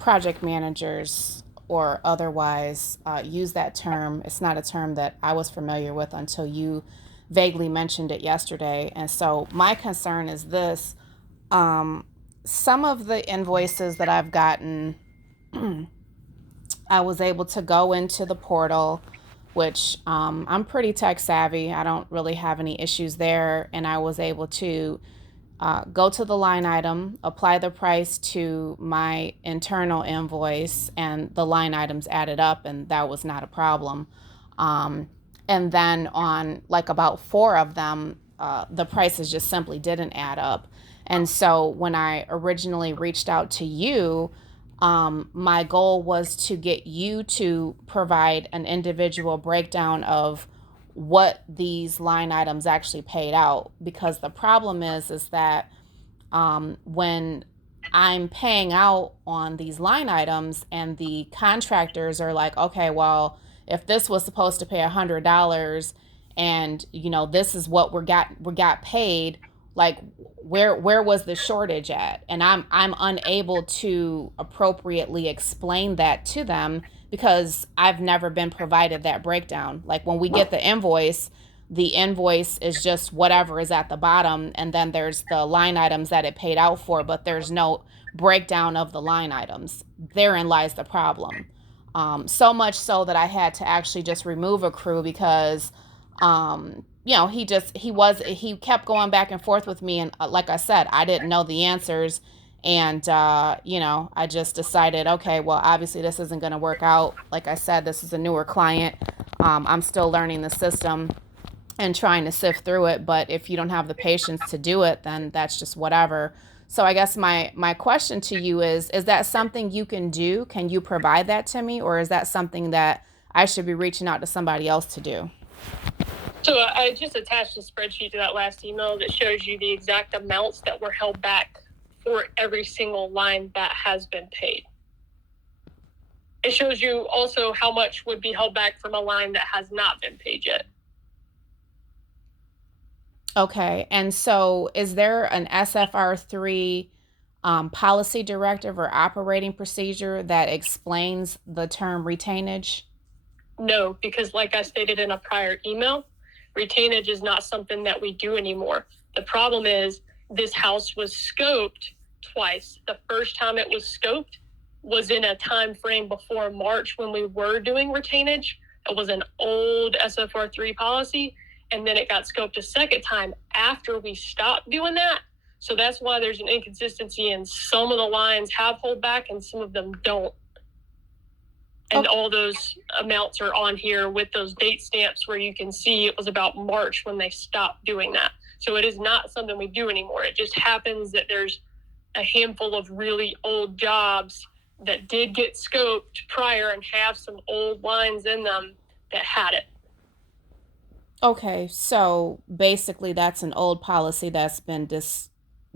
project managers or otherwise use that term. It's not a term that I was familiar with until you vaguely mentioned it yesterday. And so my concern is this. Some of the invoices that I've gotten, I was able to go into the portal, which I'm pretty tech savvy. I don't really have any issues there. And I was able to go to the line item, apply the price to my internal invoice, and the line items added up, and that was not a problem. Um, and then on like about four of them, the prices just simply didn't add up. And so when I originally reached out to you, my goal was to get you to provide an individual breakdown of what these line items actually paid out, because the problem is that when I'm paying out on these line items and the contractors are like, okay, well, if this was supposed to pay $100 and this is what we got paid, like where was the shortage at? And I'm unable to appropriately explain that to them because I've never been provided that breakdown. Like when we get the invoice is just whatever is at the bottom, and then there's the line items that it paid out for, but there's no breakdown of the line items. Therein lies the problem. So much so that I had to actually just remove a crew because he kept going back and forth with me, and like I said, I didn't know the answers. And I just decided, okay, well, obviously this isn't going to work out. Like I said, this is a newer client. I'm still learning the system and trying to sift through it. But if you don't have the patience to do it, then that's just whatever. So I guess my question to you is that something you can do? Can you provide that to me? Or is that something that I should be reaching out to somebody else to do? So I just attached a spreadsheet to that last email that shows you the exact amounts that were held back for every single line that has been paid. It shows you also how much would be held back from a line that has not been paid yet. Okay, and so is there an SFR3 policy directive or operating procedure that explains the term retainage? No, because like I stated in a prior email, retainage is not something that we do anymore. The problem is this house was scoped twice. The first time it was scoped was in a time frame before March when we were doing retainage. It was an old SFR3 policy, and then it got scoped a second time after we stopped doing that. So that's why there's an inconsistency, and some of the lines have holdback and some of them don't. And all those amounts are on here with those date stamps where you can see it was about March when they stopped doing that. So it is not something we do anymore. It just happens that there's a handful of really old jobs that did get scoped prior and have some old lines in them that had it. Okay, so basically that's an old policy that's been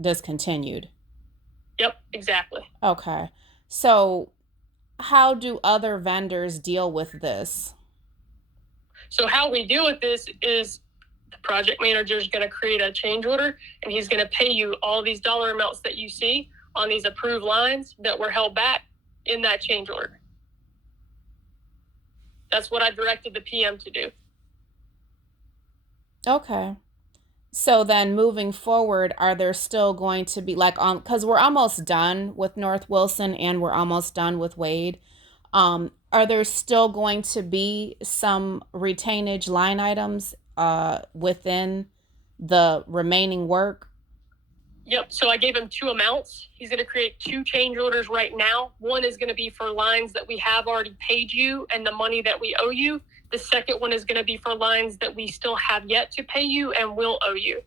discontinued. Yep, exactly. Okay. So how do other vendors deal with this? So how we deal with this is the project manager is going to create a change order, and he's going to pay you all these dollar amounts that you see on these approved lines that were held back in that change order. That's what I directed the PM to do. Okay. So then moving forward, are there still going to be like on because we're almost done with North Wilson and we're almost done with Wade. Are there still going to be some retainage line items within the remaining work? Yep. So I gave him two amounts. He's going to create two change orders right now. One is going to be for lines that we have already paid you and the money that we owe you. The second one is going to be for lines that we still have yet to pay you and will owe you.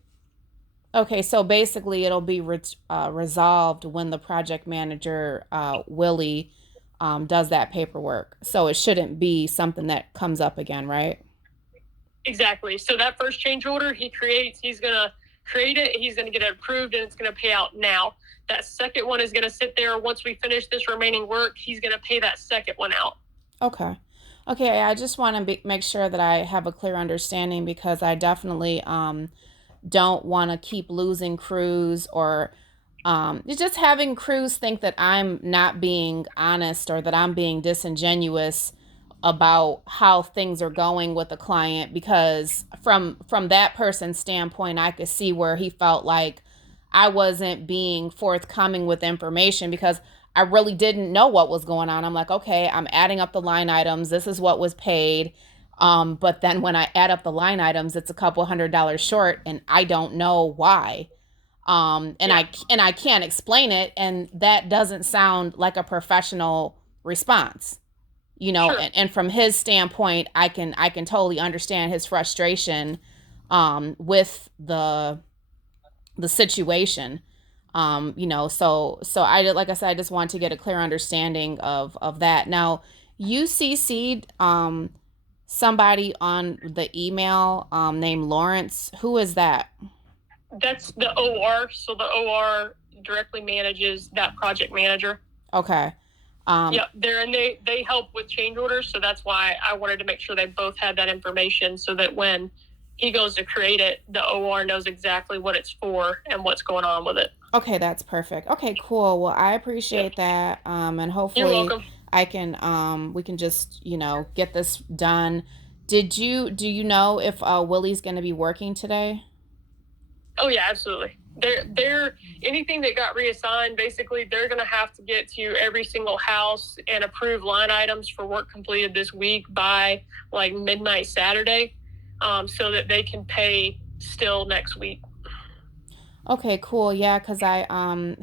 Okay, so basically it'll be resolved when the project manager, Willie, does that paperwork. So it shouldn't be something that comes up again, right? Exactly. So that first change order he creates, he's going to create it, he's going to get it approved, and it's going to pay out now. That second one is going to sit there. Once we finish this remaining work, he's going to pay that second one out. Okay. Okay, I just want to make sure that I have a clear understanding because I definitely don't want to keep losing crews or It's just having crews think that I'm not being honest or that I'm being disingenuous about how things are going with the client, because from that person's standpoint I could see where he felt like I wasn't being forthcoming with information because I really didn't know what was going on. I'm like, okay, I'm adding up the line items, this is what was paid, but then when I add up the line items it's a couple $100 short and I don't know why. And Yeah, I can't explain it, and that doesn't sound like a professional response, sure. and from his standpoint I can totally understand his frustration with the situation. So I, like I said, I just want to get a clear understanding of that. Now, you CC'd somebody on the email named Lawrence. Who is that? That's the OR. So the OR directly manages that project manager. Okay. Yeah, they help with change orders, so that's why I wanted to make sure they both had that information, so that when he goes to create it, the OR knows exactly what it's for and what's going on with it. Okay, that's perfect. Okay, cool. Well, I Yep. appreciate that. And You're hopefully welcome. I can we can just, get this done. Do you know if Willie's gonna be working today? Oh yeah, absolutely. They're anything that got reassigned, basically they're gonna have to get to every single house and approve line items for work completed this week by like midnight Saturday, so that they can pay still next week. Okay, cool. Yeah, because I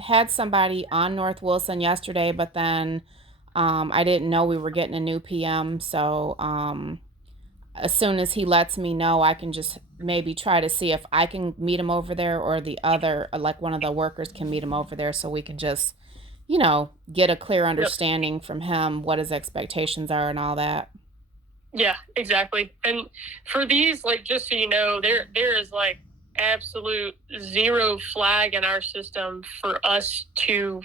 had somebody on North Wilson yesterday, but then I didn't know we were getting a new PM, so as soon as he lets me know, I can just maybe try to see if I can meet him over there or the other, like one of the workers can meet him over there so we can just, get a clear Yep. understanding from him what his expectations are and all that. Yeah, exactly. And for these, like, just so you know, there is like absolute zero flag in our system for us to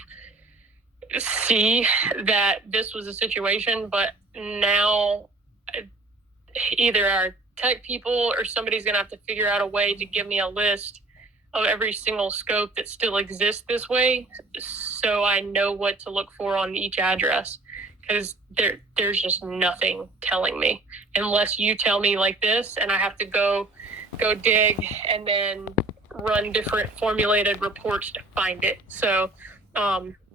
see that this was a situation. But now, either our tech people or somebody's gonna have to figure out a way to give me a list of every single scope that still exists this way, so I know what to look for on each address, because there's just nothing telling me unless you tell me like this, and I have to go dig and then run different formulated reports to find it. So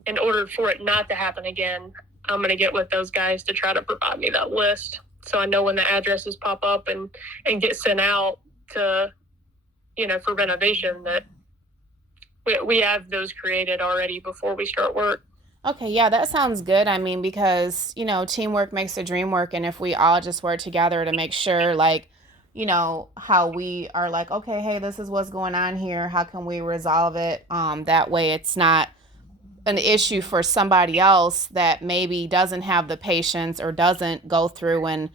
in order for it not to happen again, I'm going to get with those guys to try to provide me that list, so I know when the addresses pop up and get sent out to, for renovation, that we have those created already before we start work. Okay, yeah, that sounds good. I mean, because, teamwork makes the dream work. And if we all just work together to make sure, like, how we are like, okay, hey, this is what's going on here. How can we resolve it? That way it's not an issue for somebody else that maybe doesn't have the patience or doesn't go through and,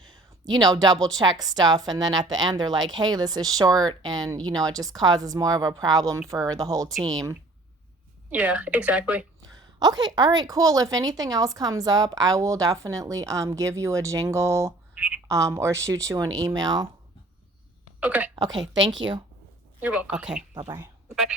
double check stuff. And then at the end, they're like, hey, this is short. And, it just causes more of a problem for the whole team. Yeah, exactly. Okay, all right, cool. If anything else comes up, I will definitely give you a jingle or shoot you an email. Okay. Okay, thank you. You're welcome. Okay, bye-bye. Bye.